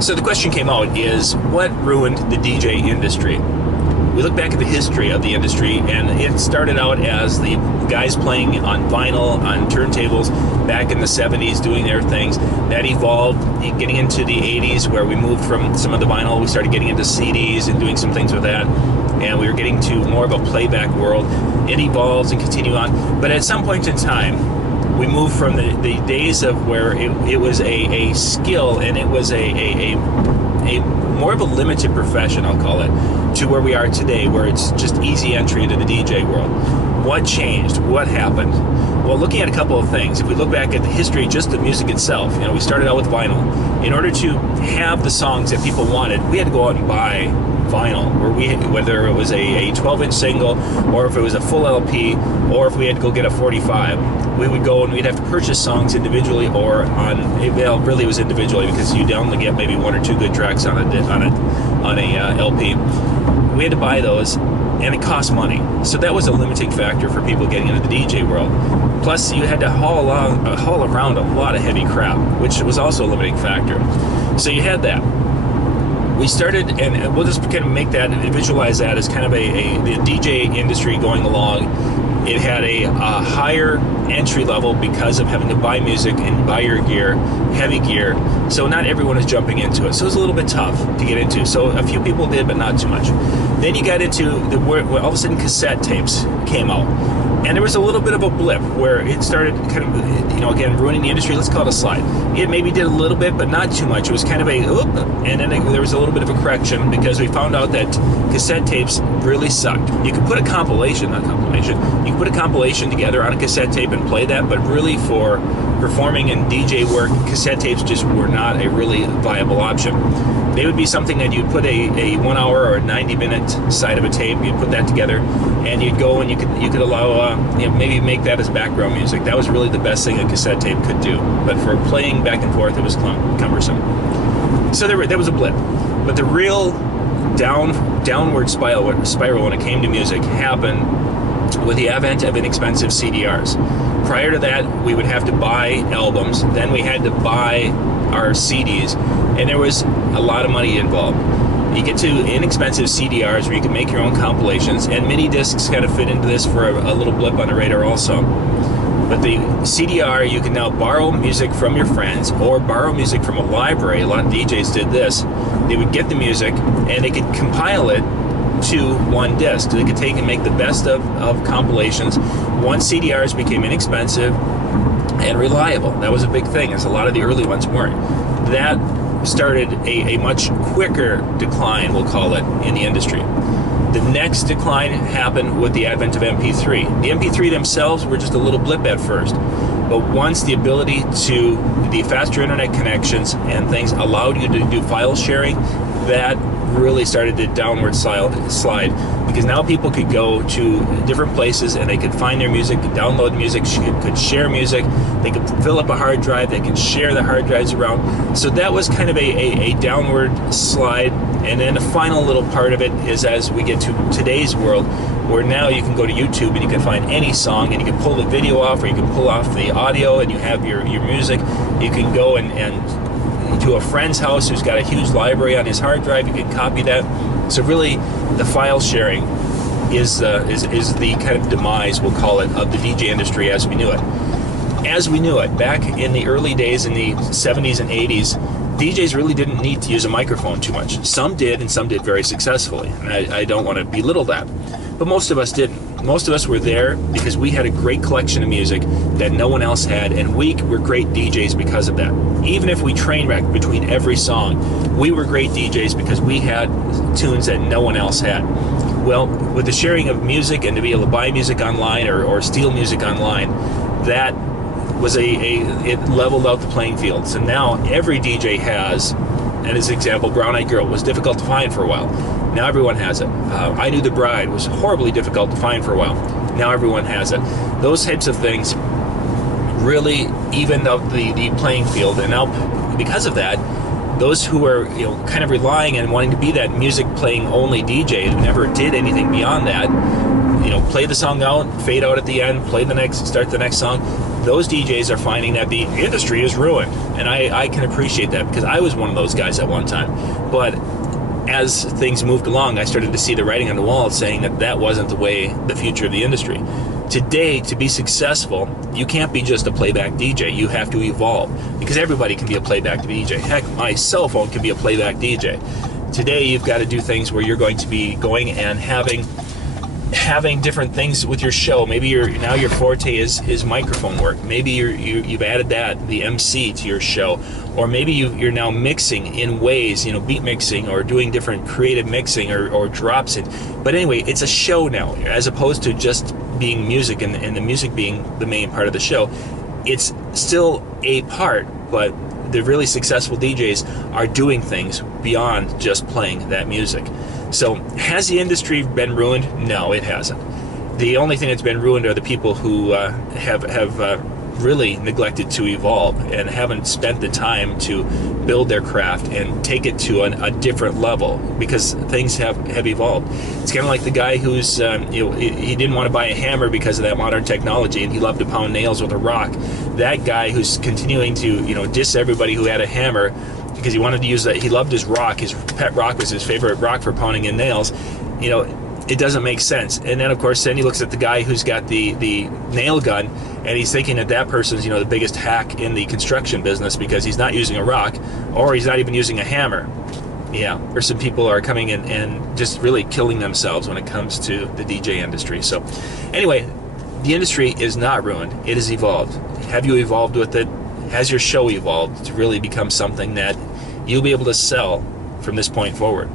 So the question came out is, what ruined the DJ industry? We look back at the history of the industry, and it started out as the guys playing on vinyl, on turntables, back in the 70s, doing their things. That evolved, getting into the 80s, where we moved from some of the vinyl, we started getting into CDs and doing some things with that, and we were getting to more of a playback world. It evolves and continue on, but at some point in time, we moved from the days of where it was a skill, and it was a more of a limited profession, I'll call it, to where we are today, where it's just easy entry into the DJ world. What changed? What happened? Well, looking at a couple of things, if we look back at the history, just the music itself, we started out with vinyl. In order to have the songs that people wanted, we had to go out and buy vinyl, whether it was a 12-inch single, or if it was a full LP, or if we had to go get a 45. We would go and we'd have to purchase songs individually, or really it was individually, because you'd only get maybe one or two good tracks on a LP. We had to buy those, and it cost money. So that was a limiting factor for people getting into the DJ world. Plus, you had to haul around a lot of heavy crap, which was also a limiting factor. So you had that. We started, and we'll just kind of make that and visualize that as kind of the DJ industry going along. It had a higher entry level because of having to buy music and buy your gear, heavy gear. So not everyone is jumping into it. So it was a little bit tough to get into. So a few people did, but not too much. Then you got into where all of a sudden cassette tapes came out. And there was a little bit of a blip where it started kind of, again, ruining the industry. Let's call it a slide. It maybe did a little bit, but not too much. It was kind of and then there was a little bit of a correction, because we found out that cassette tapes really sucked. You could put a compilation together on a cassette tape and play that, but really for performing and DJ work, cassette tapes just were not a really viable option. They would be something that you'd put a 1 hour or a 90-minute side of a tape, you'd put that together, and you'd go and you could allow maybe make that as background music. That was really the best thing a cassette tape could do. But for playing back and forth, it was cumbersome. So there was a blip. But the real downward spiral when it came to music happened with the advent of inexpensive CDRs. Prior to that, we would have to buy albums, then we had to buy our CDs, and there was a lot of money involved. You get to inexpensive CDRs where you can make your own compilations, and mini discs kind of fit into this for a little blip on the radar also. But the CDR, you can now borrow music from your friends or borrow music from a library. A lot of DJs did this. They would get the music and they could compile it to one disc. They could take and make the best of compilations. Once CDRs became inexpensive and reliable, that was a big thing, as a lot of the early ones weren't. That started a much quicker decline, we'll call it, in the industry. The next decline happened with the advent of MP3. The MP3 themselves were just a little blip at first, but once the ability to the faster internet connections and things allowed you to do file sharing, that really started the downward slide, because now people could go to different places and they could find their music, could download music, could share music, they could fill up a hard drive, they could share the hard drives around. So that was kind of a downward slide. And then the final little part of it is as we get to today's world, where now you can go to YouTube and you can find any song and you can pull the video off, or you can pull off the audio and you have your music. You can go and to a friend's house who's got a huge library on his hard drive, you can copy that. So really, the file sharing is the kind of demise, we'll call it, of the DJ industry as we knew it. As we knew it, back in the early days in the 70s and 80s, DJs really didn't need to use a microphone too much. Some did, and some did very successfully. And I don't want to belittle that. But most of us didn't. Most of us were there because we had a great collection of music that no one else had, and we were great DJs because of that. Even if we train wrecked between every song, we were great DJs because we had tunes that no one else had. Well, with the sharing of music and to be able to buy music online or steal music online, that was it leveled out the playing field. So now every DJ has, and as an example, Brown Eyed Girl was difficult to find for a while. Now everyone has it. I Knew the Bride was horribly difficult to find for a while. Now everyone has it. Those types of things really evened out the playing field, and now because of that, those who are kind of relying and wanting to be that music playing only DJ who never did anything beyond that, play the song out, fade out at the end, start the next song. Those DJs are finding that the industry is ruined, and I can appreciate that, because I was one of those guys at one time. But as things moved along, I started to see the writing on the wall saying that wasn't the future of the industry. Today, to be successful, you can't be just a playback DJ. You have to evolve, because everybody can be a playback DJ. Heck, my cell phone can be a playback DJ. Today, you've got to do things where you're going to be going and having different things with your show. Maybe now your forte is microphone work. Maybe you've added the MC to your show, or maybe you're now mixing in ways, beat mixing, or doing different creative mixing, or drops it. But anyway, it's a show now, as opposed to just being music and the music being the main part of the show. It's still a part, but the really successful DJs are doing things beyond just playing that music. So has the industry been ruined? No, it hasn't. The only thing that's been ruined are the people who have really neglected to evolve and haven't spent the time to build their craft and take it to a different level, because things have evolved. It's kind of like the guy who's he didn't want to buy a hammer because of that modern technology, and he loved to pound nails with a rock. That guy who's continuing to diss everybody who had a hammer because he wanted to use that, he loved his rock. His pet rock was his favorite rock for pounding in nails. It doesn't make sense. And then, of course, he looks at the guy who's got the nail gun, and he's thinking that person's the biggest hack in the construction business, because he's not using a rock, or he's not even using a hammer. Yeah, or some people are coming in and just really killing themselves when it comes to the DJ industry. So anyway, the industry is not ruined. It has evolved. Have you evolved with it? Has your show evolved to really become something that you'll be able to sell from this point forward?